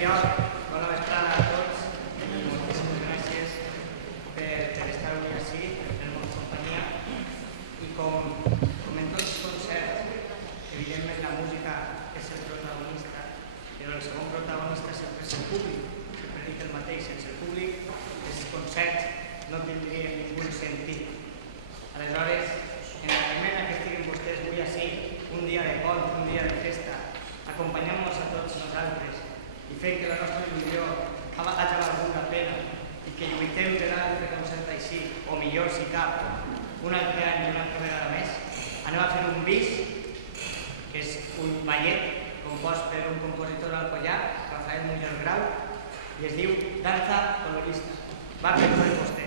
lloc, bona vesprada a tots i moltíssimes gràcies per estar avui així, per fer la companyia. I com en tots els concerts, evidentment la música és el protagonista, però el segon protagonista sempre és el públic. Sempre dic el mateix, sense el públic els concerts no tindrien ningú sentit. Aleshores, en la primera que estiguin vostès avui així, un dia de pont, un dia de festa, acompanyant-nos a tots nosaltres i fent que la nostra il·lusió hagi valgut la pena i que lluitem per l'altre concert així, o millor si cap, un altre any i una altra vegada més. Anem a fer un bis, que és un ballet compost per un compositor alcoià, Rafael Muller Grau, i es diu Danza Colorista. Va per tots vostès.